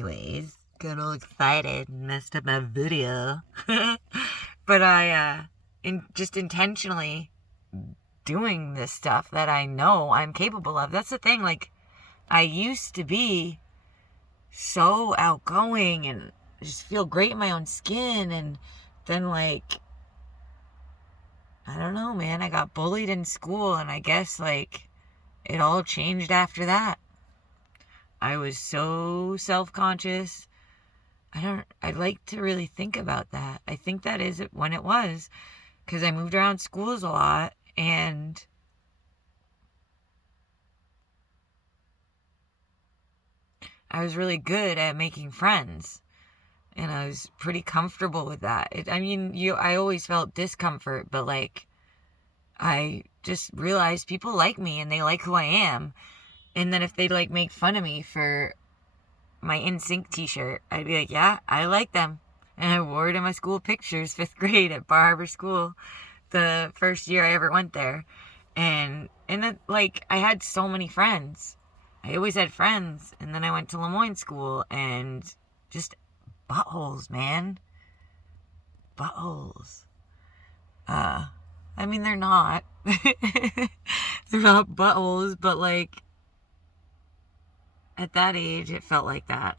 Anyways, got all excited and messed up my video. But just intentionally doing this stuff that I know I'm capable of. That's the thing. Like, I used to be so outgoing and just feel great in my own skin. And then, like, I don't know, man. I got bullied in school, and I guess, like, it all changed after that. I was so self-conscious. I'd like to really think about that. I think that is when it was, because I moved around schools a lot, and I was really good at making friends, and I was pretty comfortable with that. I always felt discomfort, but, like, I just realized people like me and they like who I am. And then if they'd, like, make fun of me for my NSYNC t-shirt, I'd be like, yeah, I like them. And I wore it in my school pictures, 5th grade at Bar Harbor School, the first year I ever went there. And then, like, I had so many friends. I always had friends. And then I went to Lemoyne School, and just buttholes, man. Buttholes. I mean, they're not. They're not buttholes, but, like, at that age, it felt like that.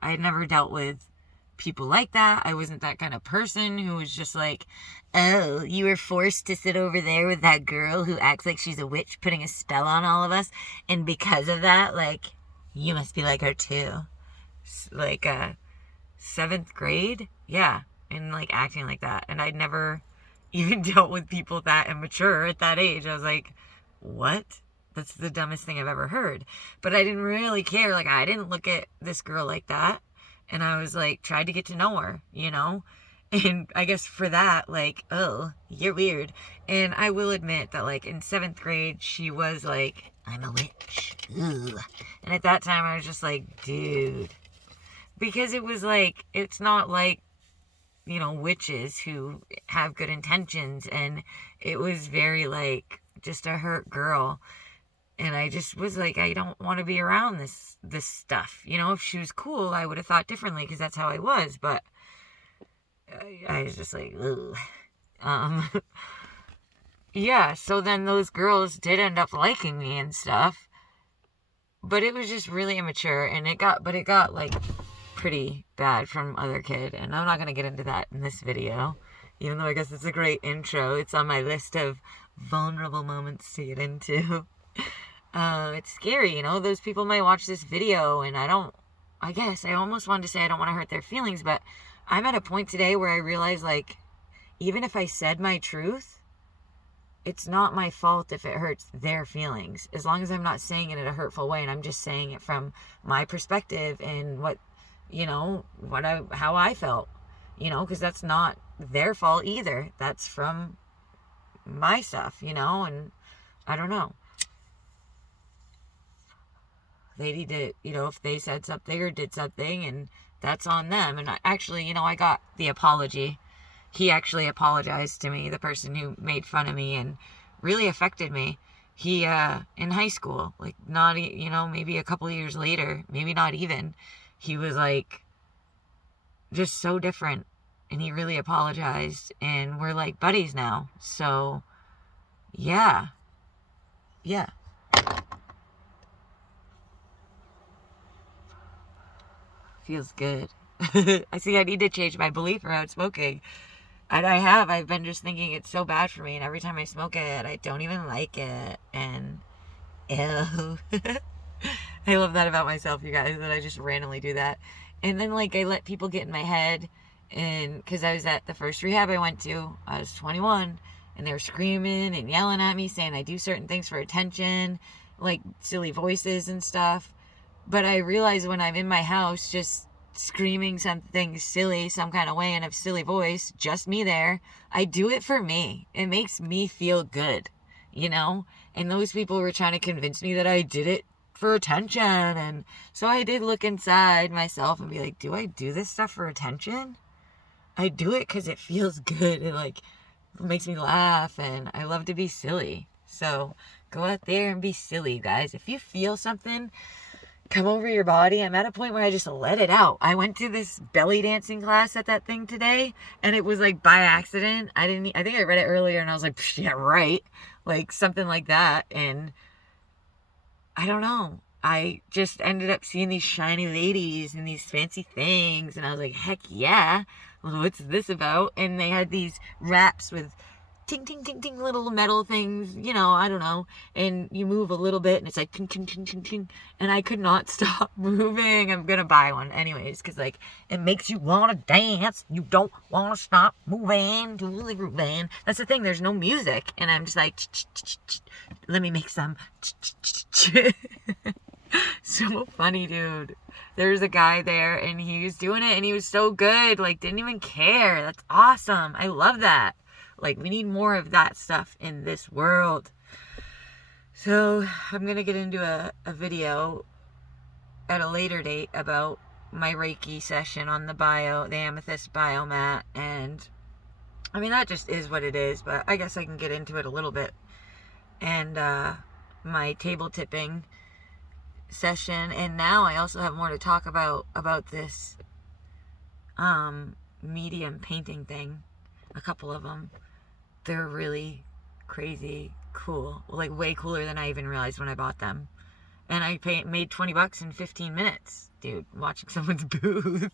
I had never dealt with people like that. I wasn't that kind of person who was just like, oh, you were forced to sit over there with that girl who acts like she's a witch putting a spell on all of us. And because of that, like, you must be like her too. Like, 7th grade? Yeah. And, like, acting like that. And I'd never even dealt with people that immature at that age. I was like, what? That's the dumbest thing I've ever heard. But I didn't really care. Like, I didn't look at this girl like that. And I was like, tried to get to know her, you know? And I guess for that, like, oh, you're weird. And I will admit that, like, in 7th grade, she was like, I'm a witch. Ooh. And at that time, I was just like, dude. Because it was like, it's not like, you know, witches who have good intentions. And it was very, like, just a hurt girl. And I just was like, I don't want to be around this stuff. You know, if she was cool, I would have thought differently, because that's how I was. But I was just like, ugh. Yeah, so then those girls did end up liking me and stuff. But it was just really immature, and it got like pretty bad from other kid. And I'm not going to get into that in this video, even though I guess it's a great intro. It's on my list of vulnerable moments to get into. It's scary, you know, those people might watch this video, and I almost wanted to say I don't want to hurt their feelings, but I'm at a point today where I realize, like, even if I said my truth, it's not my fault if it hurts their feelings, as long as I'm not saying it in a hurtful way, and I'm just saying it from my perspective and what, you know, how I felt, you know, because that's not their fault either. That's from my stuff, you know, and I don't know. They need to, you know, if they said something or did something, and that's on them. And actually, you know, I got the apology. He actually apologized to me, the person who made fun of me and really affected me. He, in high school, like, not, you know, maybe a couple years later, maybe not even, he was like, just so different. And he really apologized, and we're like buddies now. So, yeah. Yeah. Feels good. I see I need to change my belief around smoking. And I've been just thinking it's so bad for me. And every time I smoke it, I don't even like it. And ew. I love that about myself, you guys, that I just randomly do that. And then, like, I let people get in my head. And because I was at the first rehab I went to, I was 21. And they were screaming and yelling at me, saying I do certain things for attention, like silly voices and stuff. But I realize when I'm in my house just screaming something silly, some kind of way in a silly voice, just me there, I do it for me. It makes me feel good, you know? And those people were trying to convince me that I did it for attention. And so I did look inside myself and be like, do I do this stuff for attention? I do it because it feels good. It, like, makes me laugh, and I love to be silly. So go out there and be silly, guys. If you feel something, come over your body. I'm at a point where I just let it out. I went to this belly dancing class at that thing today, and it was like by accident. I think I read it earlier and I was like, yeah, right. Like something like that. And I don't know. I just ended up seeing these shiny ladies and these fancy things. And I was like, heck yeah. What's this about? And they had these wraps with ting, ting, ting, ting, little metal things, I don't know. And you move a little bit and it's like ting, ting, ting, ting, ting. And I could not stop moving. I'm going to buy one anyways, because like it makes you want to dance. You don't want to stop moving to the groove band. That's the thing. There's no music. And I'm just like, let me make some. So funny, dude. There's a guy there and he was doing it and he was so good. Like, didn't even care. That's awesome. I love that. Like, we need more of that stuff in this world. So I'm going to get into a video at a later date about my Reiki session on the amethyst biomat. And I mean, that just is what it is, but I guess I can get into it a little bit. And my table tipping session. And now I also have more to talk about this medium painting thing. A couple of them. They're really crazy cool. Like way cooler than I even realized when I bought them. And I made $20 in 15 minutes, dude, watching someone's booth.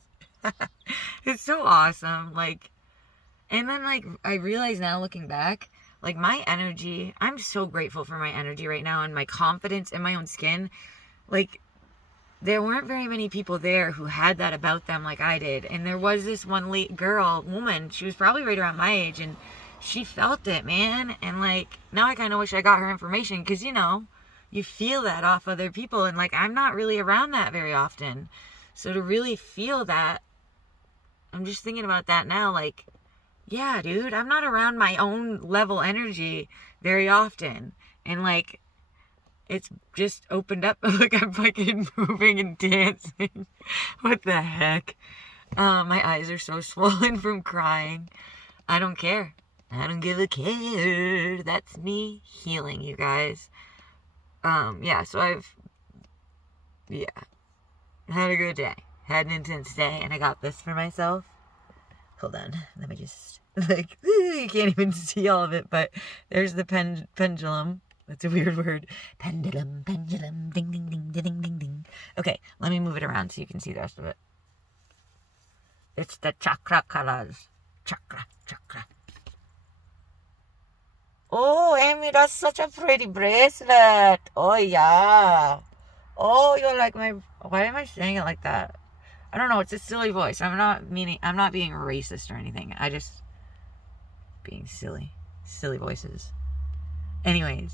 It's so awesome. Like, and then like I realize now looking back, like my energy, I'm so grateful for my energy right now and my confidence in my own skin. Like, there weren't very many people there who had that about them like I did. And there was this one woman, she was probably right around my age, and she felt it, man. And like, now I kind of wish I got her information, because you feel that off other people, and like, I'm not really around that very often. So to really feel that, I'm just thinking about that now, like, yeah, dude, I'm not around my own level energy very often. And like, it's just opened up. Look, I'm fucking moving and dancing. What the heck? My eyes are so swollen from crying. I don't care. I don't give a care. That's me healing, you guys. Yeah, so I've had a good day. Had an intense day, and I got this for myself. Hold on. Let me just, like, you can't even see all of it, but there's the pendulum. That's a weird word. Pendulum, ding, ding, ding, ding, ding, ding, ding. Okay, let me move it around so you can see the rest of it. It's the chakra colors. Chakra. Oh, Amy, that's such a pretty bracelet. Oh, yeah. Oh, you're like my... Why am I saying it like that? I don't know. It's a silly voice. I'm not being racist or anything. I just... being silly. Silly voices. Anyways.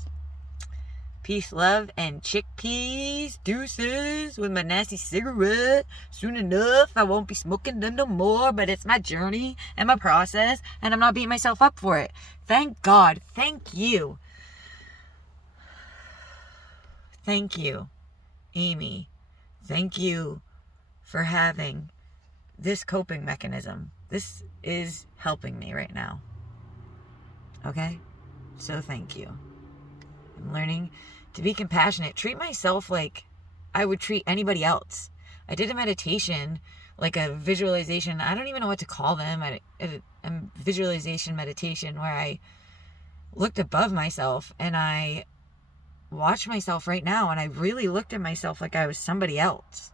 Peace, love, and chickpeas. Deuces with my nasty cigarette. Soon enough, I won't be smoking them no more, but it's my journey and my process, and I'm not beating myself up for it. Thank God. Thank you. Thank you, Amy. Thank you for having this coping mechanism. This is helping me right now. Okay? So thank you. I'm learning to be compassionate. Treat myself like I would treat anybody else. I did a meditation, like a visualization. I don't even know what to call them. A visualization meditation where I looked above myself and I watched myself right now, and I really looked at myself like I was somebody else.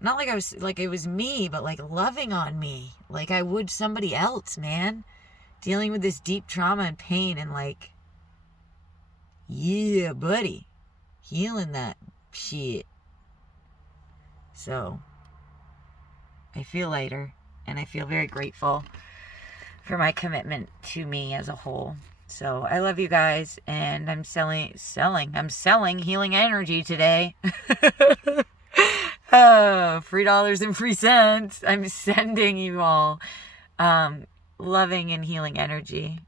Not like I was, like it was me, but like loving on me. Like I would somebody else, man. Dealing with this deep trauma and pain, and like, yeah, buddy. Healing that shit. So, I feel lighter, and I feel very grateful for my commitment to me as a whole. So, I love you guys, and I'm selling healing energy today. $3 and free cents. I'm sending you all loving and healing energy.